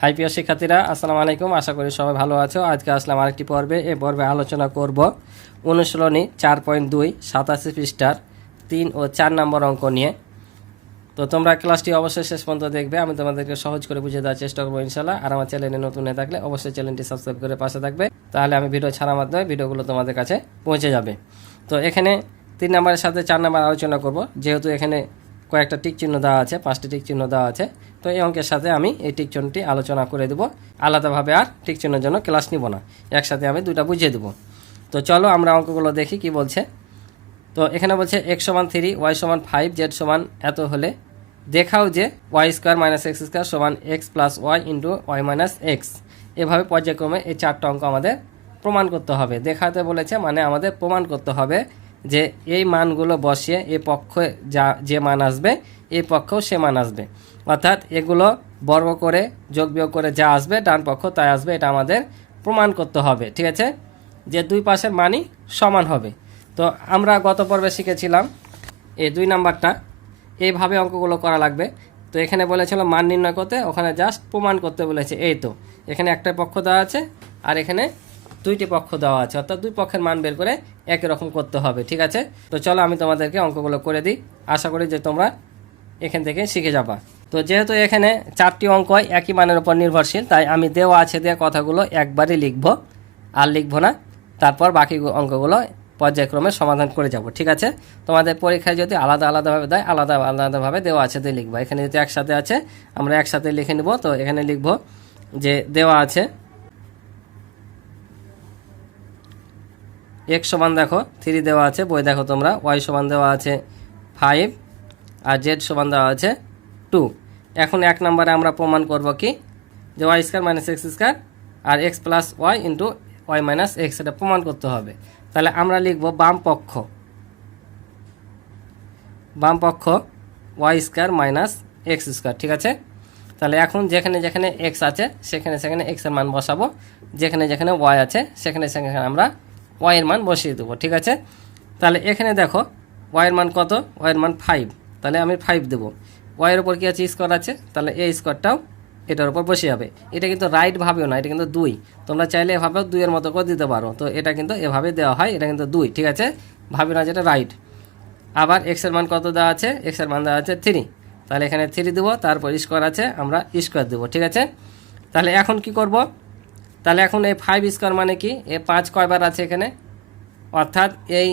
High প্রিয় শিক্ষার্থীরা, আসসালামু আলাইকুম। আশা করি সবাই ভালো আছো। আজকে আসলাম আরেকটি পর্বে। এই পর্বে আলোচনা করব অনুশীলনী 4.2 87 পৃষ্ঠার 3 ও 4 নম্বর অঙ্ক নিয়ে। তো তোমরা ক্লাসটি অবশ্যই শেষ পর্যন্ত দেখবে। আমি তোমাদেরকে সহজ করে বুঝিয়ে দেওয়ার চেষ্টা করবো ইনশাল্লাহ। আর আমার চ্যানেলে নতুন হয়ে থাকলে অবশ্যই চ্যানেলটি সাবস্ক্রাইব করে পাশে থাকবে, তাহলে আমি ভিডিও ছাড়ার মাধ্যমে ভিডিওগুলো তোমাদের কাছে পৌঁছে যাবে। তো এখানে 3 নম্বরের সাথে 4 নম্বর আলোচনা করব। যেহেতু এখানে কয়েকটা টিক চিহ্ন দেওয়া আছে, 5টি টিক চিহ্ন দেওয়া আছে, তো এই অঙ্কের সাথে আমি এই টিক চিহ্নটি আলোচনা করে দেবো। আলাদাভাবে আর টিক চিহ্নের জন্য ক্লাস নিব না, একসাথে আমি দুটা বুঝিয়ে দেবো। তো চলো আমরা অঙ্কগুলো দেখি কি বলছে। তো এখানে বলছে x সমান 3, y সমান 5, z সমান এত হলে দেখাও যে y square minus x square সমান x plus y into y minus x. এভাবে পর্যায়ক্রমে এই 4টা অঙ্ক আমাদের প্রমাণ করতে হবে। দেখাতে বলেছে মানে আমাদের প্রমাণ করতে হবে যে এই মানগুলো বসিয়ে এই পক্ষে যে মান আসবে এই পক্ষেও সে মান আসবে। অর্থাৎ এগুলো বর্গ করে যোগ বিয়োগ করে যা আসবে ডান পক্ষ তাই আসবে, এটা আমাদের প্রমাণ করতে হবে। ঠিক আছে, যে দুই পাশের মানই সমান হবে। তো আমরা গত পর্বে শিখেছিলাম এই 2 নাম্বারটা এইভাবে অঙ্কগুলো করা লাগবে। তো এখানে বলেছিল মান নির্ণয় করতে, ওখানে জাস্ট প্রমাণ করতে বলেছে। এই তো এখানে একটা পক্ষ দেওয়া আছে আর এখানে 2টি পক্ষ দেওয়া আছে, অর্থাৎ দুই পক্ষের মান বের করে একই রকম করতে হবে। ঠিক আছে, তো চলো আমি তোমাদেরকে অঙ্কগুলো করে দিই। আশা করি যে তোমরা এখান থেকে শিখে যাবা। তো যেহেতু এখানে 4টি অঙ্ক একই মানের উপর নির্ভরশীল, তাই আমি দেওয়া আছে দেওয়া কথাগুলো একবারই লিখব, আর লিখব না। তারপর বাকি অঙ্কগুলো পর্যায়ক্রমে সমাধান করে যাব। ঠিক আছে, তোমাদের পরীক্ষায় যদি আলাদা আলাদাভাবে দেয় আলাদা আলাদাভাবে দেওয়া আছে দিয়ে লিখবা। এখানে যদি একসাথে আছে আমরা একসাথে লিখে নিব। তো এখানে লিখব যে দেওয়া আছে x সমান দেখো 3 দেওয়া আছে, বই দেখো তোমরা। y সমান দেওয়া আছে 5 আর z সমান দেওয়া আছে 2। এখন 1 নম্বরে আমরা প্রমাণ করব কি যে y square minus x square আর x plus y into y minus x, এটা প্রমাণ করতে হবে। তাহলে আমরা লিখব বাম পক্ষ y square minus x square. ঠিক আছে, তাহলে এখন যেখানে যেখানে এক্স আছে সেখানে সেখানে এক্সের মান বসাবো, যেখানে যেখানে ওয়াই আছে সেখানে সেখানে আমরা ওয়াইয়ের মান বসিয়ে দেবো। ঠিক আছে, তাহলে এখানে দেখো ওয়াইয়ের মান কত, ওয়াইয়ের মান 5, তাহলে আমি 5 দেবো। ওয়াইয়ের উপর কী আছে, স্কোয়ার আছে, তাহলে এই স্কোয়ারটাও এটার উপর বসে যাবে। এটা কিন্তু রাইট ভাবেও না, এটা কিন্তু 2। তোমরা চাইলে এভাবেও 2-এর মতো করে দিতে পারো। তো এটা কিন্তু এভাবে দেওয়া হয়, এটা কিন্তু 2। ঠিক আছে, ভাবি না যেটা রাইট। আবার এক্সের মান কত দেওয়া আছে, এক্সের মান দেওয়া আছে 3, তাহলে এখানে 3 দেবো, তারপর স্কোয়ার আছে আমরা স্কোয়ার দেবো। ঠিক আছে, তাহলে এখন কি করব, তাহলে এখন এই 5 স্কোয়ার মানে কি, এ 5 কয়বার আছে এখানে, অর্থাৎ এই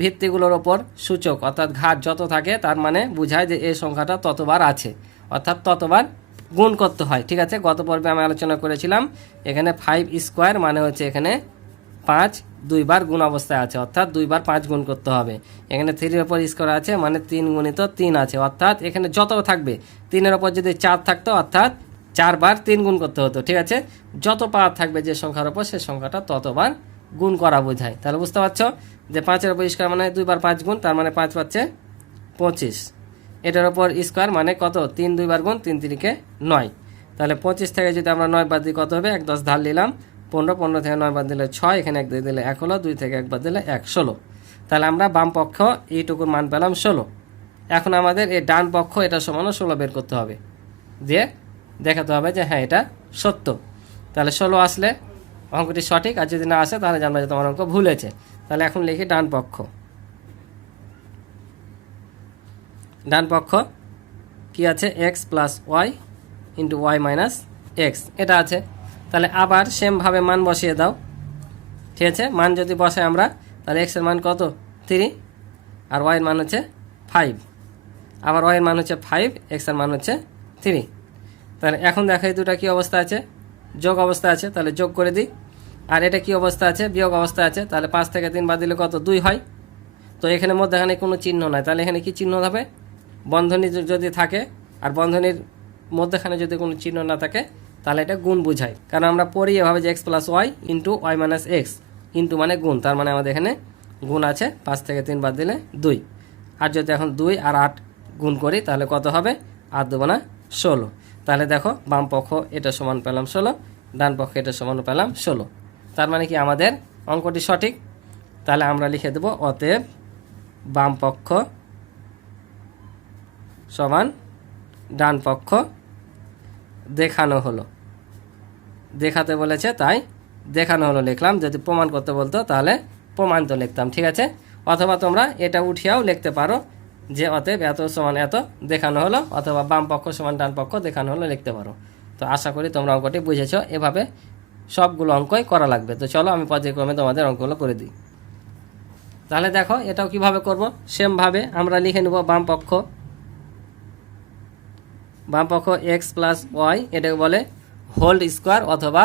ভিত্তিগুলোর ওপর সূচক অর্থাৎ ঘাত যত থাকে তার মানে বোঝায় যে এই সংখ্যাটা ততবার আছে, অর্থাৎ ততবার গুণ করতে হয়। ঠিক আছে, গত পর্বে আমি আলোচনা করেছিলাম এখানে 5 স্কোয়ার মানে হচ্ছে এখানে 5 2বার গুণ অবস্থায় আছে, অর্থাৎ 2বার 5 গুণ করতে হবে। এখানে 3-এর ওপর স্কোয়ার আছে মানে 3 গুণিত 3 আছে, অর্থাৎ এখানে যত থাকবে 3-এর ওপর যদি 4 থাকতো অর্থাৎ 4 বার 3 গুণ করতে হতো। ঠিক আছে, যত পাওয়ার থাকবে যে সংখ্যার ওপর সেই সংখ্যাটা ততবার গুণ করা বোঝায়। তাহলে বুঝতে পারছো যে 5-এর ওপর স্কোয়ার মানে 2বার 5 গুণ, তার মানে 5 পাচ্ছে 25। এটার ওপর স্কোয়ার মানে কত, 3 2বার গুণ, 3 3-কে 9। তাহলে 25 থেকে যদি আমরা 9 বাদ দিই কত হবে, 1 10 ধার নিলাম 15, 15 থেকে 9 বাদ দিলে 6, এখানে 1 দিয়ে দিলে 1 হলো, 2 থেকে 1 বাদ দিলে 1 16। তাহলে আমরা বাম পক্ষ এইটুকুর মান পেলাম 16। এখন আমাদের এই ডান পক্ষ এটা সমানও 16 বের করতে হবে, দিয়ে দেখাতে হবে যে হ্যাঁ এটা সত্য। তাহলে 16 আসলে অঙ্কটি সঠিক, আর যদি না আসে তাহলে জানবো যে তোমার অঙ্ক ভুল হয়েছে। তাহলে এখন লিখি ডান পক্ষ কি আছে, x plus y into y minus x, এটা আছে। তাহলে আবার সেমভাবে মান বসিয়ে দাও। ঠিক আছে, মান যদি বসাই আমরা তাহলে এক্সের মান কত 3 আর ওয়াইয়ের মান হচ্ছে 5, আবার ওয়াইয়ের মান হচ্ছে 5, এক্সের মান হচ্ছে 3। তাহলে এখন দেখো এই দুটা কী অবস্থা আছে, যোগ অবস্থা আছে, তাহলে যোগ করে দিই। আর এটা কি অবস্থা আছে, বিয়োগ অবস্থা আছে। তাহলে 5 থেকে 3 বাদ দিলে কত, 2 হয়। তো এখানে মধ্যখানে কোনো চিহ্ন নাই, তাহলে এখানে কি চিহ্ন হবে, বন্ধনী যদি থাকে আর বন্ধনীর মধ্যখানে যদি কোনো চিহ্ন না থাকে তাহলে এটা গুণ বোঝায়। কারণ আমরা পড়ি এভাবে যে x plus y into y minus x, into মানে গুণ, তার মানে আমাদের এখানে গুণ আছে। 5 থেকে 3 বাদ দিলে 2। আর যদি এখন 2 আর 8 গুণ করি তাহলে কত হবে, 8 2 না 16। তাহলে দেখো বাম পক্ষ এটা সমান পেলাম 16, ডান পক্ষ এটা সমান পেলাম 16। তার মানে কি আমাদের অঙ্কটি সঠিক। তাহলে আমরা লিখে দেব অতএব বাম পক্ষ সমান ডান পক্ষ দেখানো হলো। দেখাতে বলেছে তাই দেখানো হলো লিখলাম। যদি প্রমাণ করতে বলতো তাহলে প্রমাণিত লিখতাম, ঠিক আছে। অথবা তোমরা এটা উঠিয়াও লিখতে পারো যে অতএব এত সমান এত দেখানো হলো, অথবা বাম পক্ষ সমান ডান পক্ষ দেখানো হলো লিখতে পারো। তো আশা করি তোমরা অঙ্কটি বুঝেছো। এভাবে সবগুলো অঙ্কই করা লাগবে। তো চলো আমি পর্যায়ক্রমে তোমাদের অঙ্কগুলো করে দিই। তাহলে দেখো এটাও কিভাবে করব, সেমভাবে আমরা লিখে নেব বাম পক্ষ এক্স প্লাস ওয়াই, এটাকে বলে হোল স্কোয়ার অথবা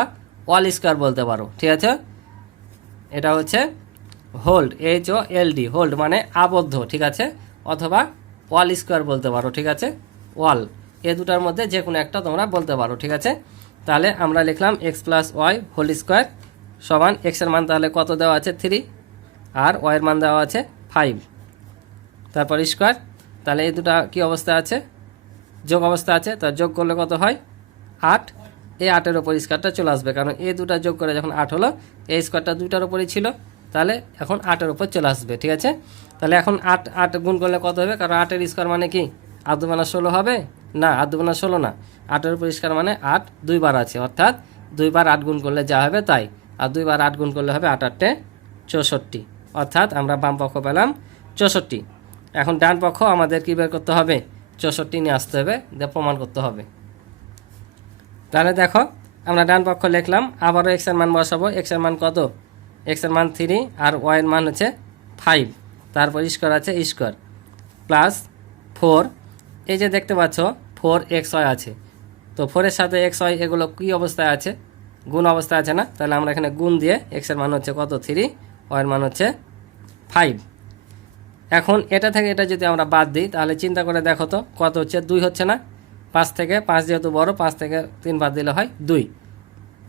অল স্কোয়ার বলতে পারো, ঠিক আছে। এটা হচ্ছে হোল্ড, HOLD, হোল্ড মানে আবদ্ধ, ঠিক আছে, অথবা ওয়াল স্কোয়ার বলতে পারো, ঠিক আছে, ওয়াল, এ দুটার মধ্যে যে কোনো একটা তোমরা বলতে পারো, ঠিক আছে। তাহলে আমরা লিখলাম x plus y whole square সমান এক্সের মান তাহলে কত দেওয়া আছে 3, আর ওয়াইয়ের মান দেওয়া আছে 5, তারপর স্কোয়ার। তাহলে এই দুটা কি অবস্থা আছে, যোগ অবস্থা আছে। তা যোগ করলে কত হয় 8, এই 8-এর ওপর স্কোয়ারটা চলে আসবে, কারণ এই দুটা যোগ করে যখন 8 হলো, এই স্কোয়ারটা 2টার ওপরই ছিল, তাহলে এখন 8-এর ওপর চলে আসবে, ঠিক আছে। তাহলে এখন 8 গুণ করলে কত হবে, কারণ 8-এর স্কোয়ার মানে কি 8 2 16 হবে না, 8 2 16 না, 8-এর উপর স্কোয়ার মানে 8 2 বার আছে, অর্থাৎ 2 বার 8 গুণ করলে যা হবে তাই, আর 2 বার 8 গুণ করলে হবে 8 8 64, অর্থাৎ আমরা বাম পক্ষ পেলাম 64। এখন ডান পক্ষ আমাদের কি বের করতে হবে, 64 নিয়ে আসতে হবে, দিয়ে প্রমাণ করতে হবে। তাহলে দেখো আমরা ডান পক্ষ লিখলাম, আবারও এক্সের মান বসাবো। এক্সের মান কত, এক্সের মান 3 আর ওয়াইয়ের মান হচ্ছে 5, তারপর স্কোয়ার আছে স্কোয়ার প্লাস 4, এই যে দেখতে পাচ্ছ 4xy আছে, তো 4-এর সাথে xy এগুলো কী অবস্থায় আছে, গুণ অবস্থায় আছে না, তাহলে আমরা এখানে গুণ দিয়ে এক্সের মান হচ্ছে কত 3, ওয়াইয়ের মান হচ্ছে 5। এখন এটা থেকে এটা যদি আমরা বাদ দিই তাহলে চিন্তা করে দেখো তো কত হচ্ছে, 2 হচ্ছে না, 5 থেকে 5 যেহেতু বড়, 5 থেকে 3 বাদ দিলে হয় 2,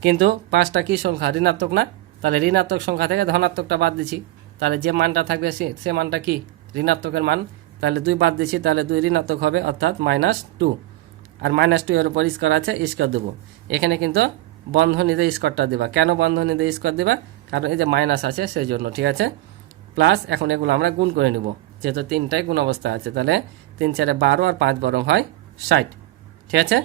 কিন্তু 5টা কি সংখ্যা, ঋণাত্মক না, তাহলে ঋণাত্মক সংখ্যা থেকে ধনাত্মকটা বাদ দিচ্ছি, তাহলে যে মানটা থাকবে সে মানটা কি ঋণাত্মকের মান, তাহলে 2 বাদ দিচ্ছি, তাহলে 2 ঋণাত্মক হবে, অর্থাৎ -2, আর -2 এর উপর স্কোয়ার আছে, স্কোয়ার দেবো। এখানে কিন্তু বন্ধনীতে স্কোয়ারটা দেবা, কেন বন্ধনীতে স্কোয়ার দেবা, কারণ এই যে মাইনাস আছে সেই জন্য, ঠিক আছে। প্লাস এখন এগুলো আমরা গুণ করে নেব, যেহেতু 3টাই গুণ অবস্থা আছে, তাহলে 3 4 12 আর 5 বরং হয় 60, ঠিক আছে।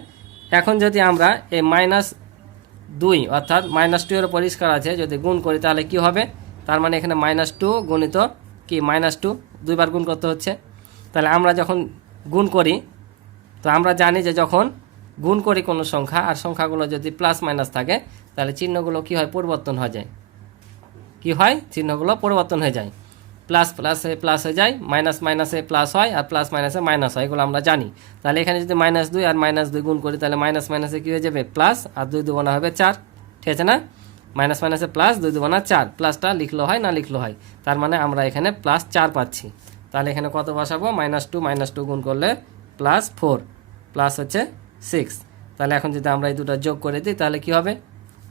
এখন যদি আমরা এই -2 অর্থাৎ -2 এর উপর স্কোয়ার আছে যদি গুণ করি তাহলে কি হবে, তার মানে এখানে -2 গুণিত কি -2, 2 বার গুণ করতে হচ্ছে। তাহলে আমরা যখন গুণ করি, তো আমরা জানি যে যখন গুণ করি কোনো সংখ্যা আর সংখ্যাগুলো যদি প্লাস মাইনাস থাকে তাহলে চিহ্নগুলো কি হয়, পরিবর্তন হয়ে যায়, কি হয়, চিহ্নগুলো পরিবর্তন হয়ে যায়, প্লাস প্লাসে প্লাস হয়ে যায়, মাইনাস মাইনাসে প্লাস হয়, আর প্লাস মাইনাসে মাইনাস হয়, এগুলো আমরা জানি। তাহলে এখানে যদি -2 আর -2 গুণ করি তাহলে মাইনাস মাইনাসে কী হয়ে যাবে, প্লাস, আর 2 দুগুণা হবে 4, ঠিক আছে না, মাইনাস মাইনাসে প্লাস, 2 দুগুণা 4, প্লাসটা লিখলো হয় না লিখলো হয়, তার মানে আমরা এখানে +4 পাচ্ছি। তাহলে এখানে কত বসাবো, -2 গুণ করলে +4 প্লাস হচ্ছে 6, তাহলে এখন যদি আমরা এই দুটো যোগ করে দিই তাহলে কি হবে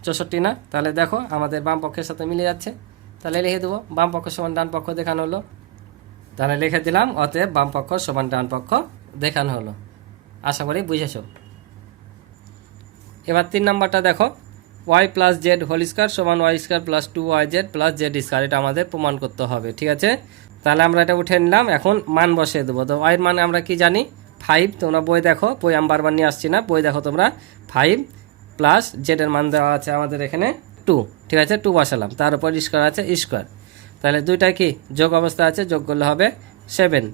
64 না, তাহলে দেখো আমাদের বাম পক্ষের সাথে মিলে যাচ্ছে, তাহলে লিখে দেবো বাম পক্ষ সমান ডান পক্ষ দেখানো হলো, তাহলে লিখে দিলাম অতএব বাম পক্ষ সমান ডান পক্ষ দেখানো হলো। আশা করি বুঝেছ। এবার 3 নম্বরটা দেখো, y plus z whole square সমান y square plus 2yz plus z square, এটা আমাদের প্রমাণ করতে হবে, ঠিক আছে। তাহলে আমরা এটা উঠে নিলাম, এখন মান বসিয়ে দেবো। তো ওয়াইয়ের মানে আমরা কি জানি 5, তোমরা বই দেখো, বই আমি বারবার নিয়ে আসছি না, বই দেখো তোমরা, 5 প্লাস জেডের মান দেওয়া আছে আমাদের এখানে 2, ঠিক আছে, 2 বসালাম, তার উপর স্কোয়ার আছে স্কোয়ার, তাহলে দুইটা কি যোগ অবস্থা আছে, যোগ করলে হবে 7,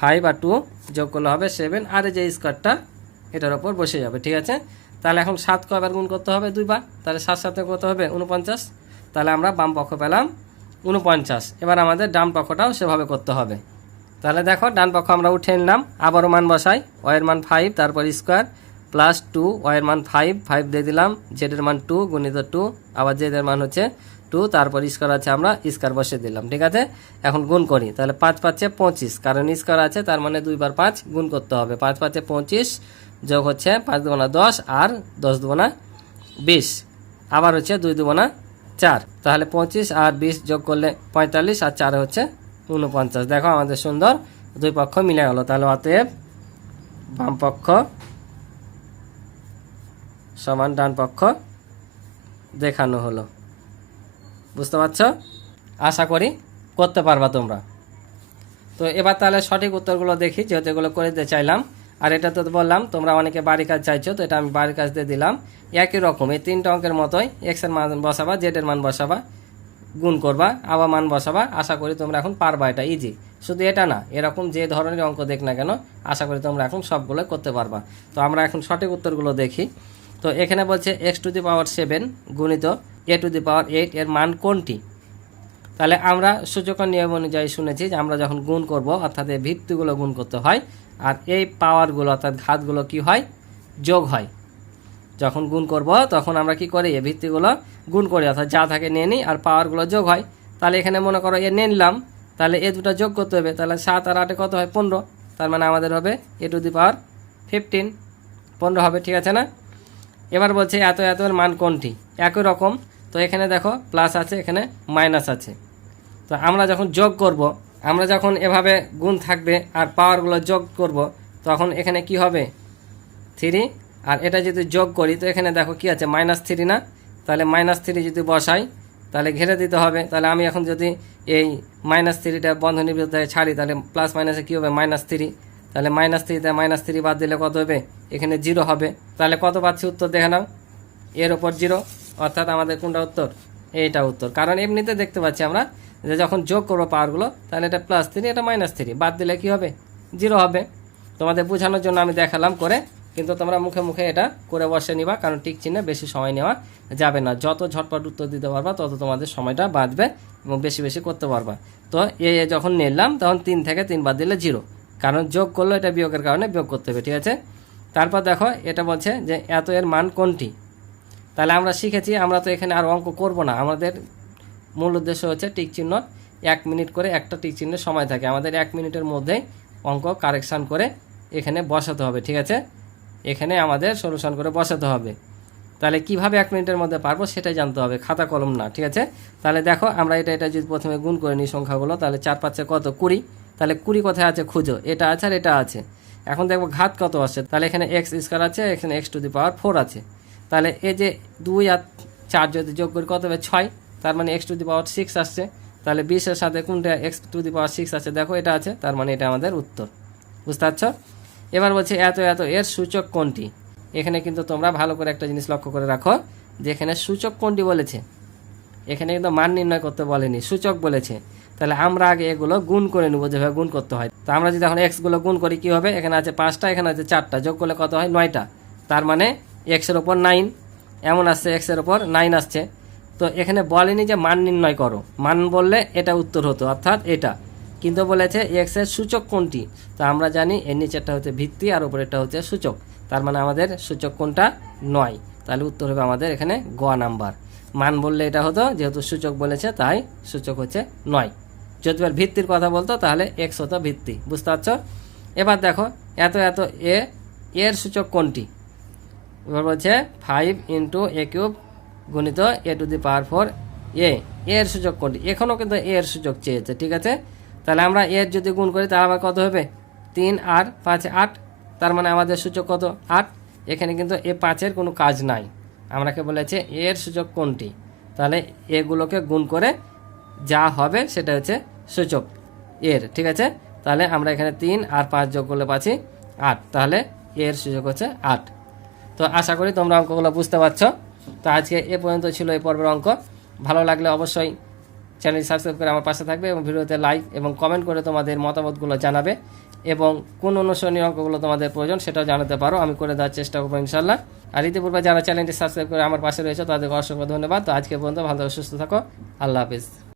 5 আর 2 যোগ করলে হবে 7, আর এই যে স্কোয়ারটা এটার ওপর বসে যাবে, ঠিক আছে। তাহলে এখন 7 কবার গুণ করতে হবে 2 বার, তাহলে 7 7 কত হবে 49, তাহলে আমরা বাম পক্ষ পেলাম 49। এবার আমাদের ডান পক্ষটাও সেভাবে করতে হবে। তাহলে দেখো ডান পক্ষ আমরা উঠে নিলাম, আবারও মান বসাই, ওয়ের মান 5 তারপর স্কোয়ার প্লাস 2, ওয়ের মান 5 দিয়ে দিলাম, জেডের মান 2 গুণিত 2, আবার জেডের মান হচ্ছে 2, তারপর স্কোয়ার আছে আমরা স্কোয়ার বসিয়ে দিলাম, ঠিক আছে। এখন গুণ করি, তাহলে 5 5 25, কারণ স্কোয়ার আছে তার মানে 2 বার 5 গুণ করতে হবে, 5 5 25 যোগ হচ্ছে 5 দুগুণা 10 আর 10 দুগুণা 20, আবার হচ্ছে 2 দুগুণা 4, তাহলে 25 আর 20 যোগ করলে 45 আর 4 হচ্ছে 49। দেখো আমাদের সুন্দর দুই পক্ষ মিলে গেল। তাহলে অতএব বাম পক্ষ সমান ডান পক্ষ দেখানো হলো। বুঝতে পারছ? আশা করি করতে পারবা তোমরা। তো এবার তাহলে সঠিক উত্তরগুলো দেখি, যেহেতু এগুলো করে দিতে চাইলাম। আর এটা তো বললাম তোমরা অনেকে বাড়ি কাজ চাইছো, তো এটা আমি বাড়ির কাজ দিয়ে দিলাম। একই রকম এই 3টা অঙ্কের মতোই এক্স এর মান বসাবা, জেড এর মান বসাবা, গুণ করবা, আবার মান বসাবা। আশা করি তোমরা এখন পারবা, এটা ইজি। শুধু এটা না, এরকম যে ধরনের অঙ্ক দেখ না কেন, আশা করি তোমরা এখন সবগুলো করতে পারবা। তো আমরা এখন সঠিক উত্তরগুলো দেখি। তো এখানে বলছে x⁷ গুণিত a⁸ এর মান কোনটি? তাহলে আমরা সূচকের নিয়ম অনুযায়ী শুনেছি যে আমরা যখন গুণ করব, অর্থাৎ এই ভিত্তিগুলো গুণ করতে হয়, আর এই পাওয়ারগুলো অর্থাৎ ঘাতগুলো কি হয়? যোগ হয়। যখন গুণ করব তখন আমরা কি করি? এই ভিত্তিগুলো গুণ করি, অর্থাৎ যা থাকে নিয়ে নিই, আর পাওয়ারগুলো যোগ হয়। তাহলে এখানে মনে করো এ নিয়ে নিলাম, তাহলে এ দুটো যোগ করতে হবে, তাহলে 7 আর 8 কত হয়? 15। তার মানে আমাদের হবে a⁵ 15 হবে, ঠিক আছে না? এবার বলছে এত এর মান কোনটি? একই রকম। তো এখানে দেখো প্লাস আছে, এখানে মাইনাস আছে। তো আমরা যখন যোগ করব, আমরা যখন এভাবে গুণ থাকবে আর পাওয়ারগুলো যোগ করব, তখন এখানে কি হবে? 3। আর এটা যদি যোগ করি তো এখানে দেখো কি আছে? -3 না? তাহলে -3 যদি বসাই তাহলে ঘেরে দিতে হবে। তাহলে আমি এখন যদি এই -3টা বন্ধনীর ভিতরে ছাড়ি, তাহলে প্লাস মাইনাসে কী হবে? -3। তাহলে -3তে -3 বাদ দিলে কত হবে? এখানে 0 হবে। তাহলে কত পাচ্ছি উত্তর দেখে নাও, এর ওপর 0, অর্থাৎ আমাদের কোনটা উত্তর? এইটা উত্তর। কারণ এমনিতে দেখতে পাচ্ছি আমরা যে যখন যোগ করবো পাওয়ারগুলো, তাহলে এটা +3, এটা -3, বাদ দিলে কি হবে? 0 হবে। তোমাদের বোঝানোর জন্য আমি দেখালাম করে, কিন্তু তোমরা মুখে মুখে এটা করে বসে নিবা, কারণ টিক চিহ্নে বেশি সময় নেওয়া যাবে না। যত ঝটপট উত্তর দিতে পারবা তত তোমাদের সময়টা বাঁচবে এবং বেশি বেশি করতে পারবা। তো যখন নিলাম তখন 3 থেকে 3 বাদ দিলে 0, কারণ যোগ করলো, এটা বিয়োগের কারণে বিয়োগ করতে হবে, ঠিক আছে? তারপর দেখো এটা বলছে যে এত এর মান কোনটি? তাহলে আমরা শিখেছি, আমরা তো এখানে আর অঙ্ক করব না। আমাদের মূল উদ্দেশ্য হচ্ছে টিক চিহ্ন 1 মিনিট করে একটা টিক চিহ্নের সময় থাকে, আমাদের 1 মিনিটের মধ্যেই অঙ্ক কারেকশান করে এখানে বসাতে হবে, ঠিক আছে? এখানে আমাদের সলিউশন করে বসাতে হবে। তাহলে কিভাবে 1 মিনিটের মধ্যে পারবো সেটাই জানতে হবে, খাতা কলম না, ঠিক আছে? তাহলে দেখো আমরা এটা যদি প্রথমে গুণ করে নিই সংখ্যাগুলো, তাহলে 4 5 কত? 20। তাহলে 20 কোথায় আছে খুঁজো, এটা আছে আর এটা আছে। এখন দেখবো ঘাত কত আসছে, তাহলে এখানে x² আছে, এখানে x⁴ আছে। তাহলে এই যে 2 আর 4 যদি যোগ করি কত হবে? 6। তার মানে x⁶ আসছে। তাহলে 20-এর সাথে কোনটা x⁶ আছে? দেখো এটা আছে, তার মানে এটা আমাদের উত্তর। বুঝতে পারছো? এবার বলছে এত এর সূচক কোনটি? এখানে কিন্তু তোমরা ভালো করে একটা জিনিস লক্ষ্য করে রাখো, যে এখানে সূচক কোনটি বলেছে, এখানে কিন্তু মান নির্ণয় করতে বলেনি, সূচক বলেছে। তাহলে আমরা আগে এগুলো গুণ করে নেবো, যেভাবে গুণ করতে হয়। তো আমরা যদি এখন এক্সগুলো গুণ করি কি হবে? এখানে আছে 5টা, এখানে আছে 4টা, যোগ করলে কত হয়? 9টা। তার মানে এক্সের ওপর 9 এমন আসছে, এক্সের ওপর 9 আসছে। তো এখানে বলেনি যে মান নির্ণয় করো, মান বললে এটা উত্তর হতো, অর্থাৎ এটা। কিন্তু বলেছে এক্সের সূচক কোনটি। তো আমরা জানি এর নিচেরটা হচ্ছে ভিত্তি আর উপরেরটা হচ্ছে সূচক। তার মানে আমাদের সূচক কোনটা? 9। তাহলে উত্তর হবে আমাদের এখানে গ নাম্বার। মান বললে এটা হতো, যেহেতু সূচক বলেছে তাই সূচক হচ্ছে 9। যদি ভিত্তির কথা বলতো তাহলে এক্স হতো ভিত্তি। বুঝতে পারছো? এবার দেখো এত এর সূচক কোনটি? এবার বলছে 5 × a³ গুণিত a⁴ এর সূচক কোনটি? এখনও কিন্তু এর সূচক চেয়েছে, ঠিক আছে? তাহলে আমরা এর যদি গুণ করি তাহলে আবার কত হবে? 3 আর 5 8। তার মানে আমাদের সূচক কত? 8। এখানে কিন্তু এ 5-এর কোনো কাজ নাই, আমাকে বলেছে এর সূচক কোনটি। তাহলে এগুলোকে গুণ করে যা হবে সেটা হচ্ছে সূচক এর, ঠিক আছে? তাহলে আমরা এখানে 3 আর 5 যোগ করলে পাচ্ছি 8, তাহলে এর সূচক হচ্ছে 8। তো আশা করি তোমরা অঙ্কগুলো বুঝতে পারছো। তো আজকে এ পর্যন্ত ছিল এই পর্বের অঙ্ক। ভালো লাগলে অবশ্যই চ্যানেল সাবস্ক্রাইব করে আমার পাশে থাকবে এবং ভিডিওতে লাইক এবং কমেন্ট করে তোমাদের মতামতগুলো জানাবে, এবং কোন অনুসরণীয় অঙ্কগুলো তোমাদের প্রয়োজন সেটাও জানাতে পারো, আমি করে দেওয়ার চেষ্টা করবো ইনশাল্লাহ। আর ইতিপূর্বে যারা চ্যানেলটি সাবস্ক্রাইব করে আমার পাশে রয়েছে তাদেরকে অসংখ্য ধন্যবাদ। তো আজকে পর্যন্ত ভালো সুস্থ থাকো, আল্লাহ হাফিজ।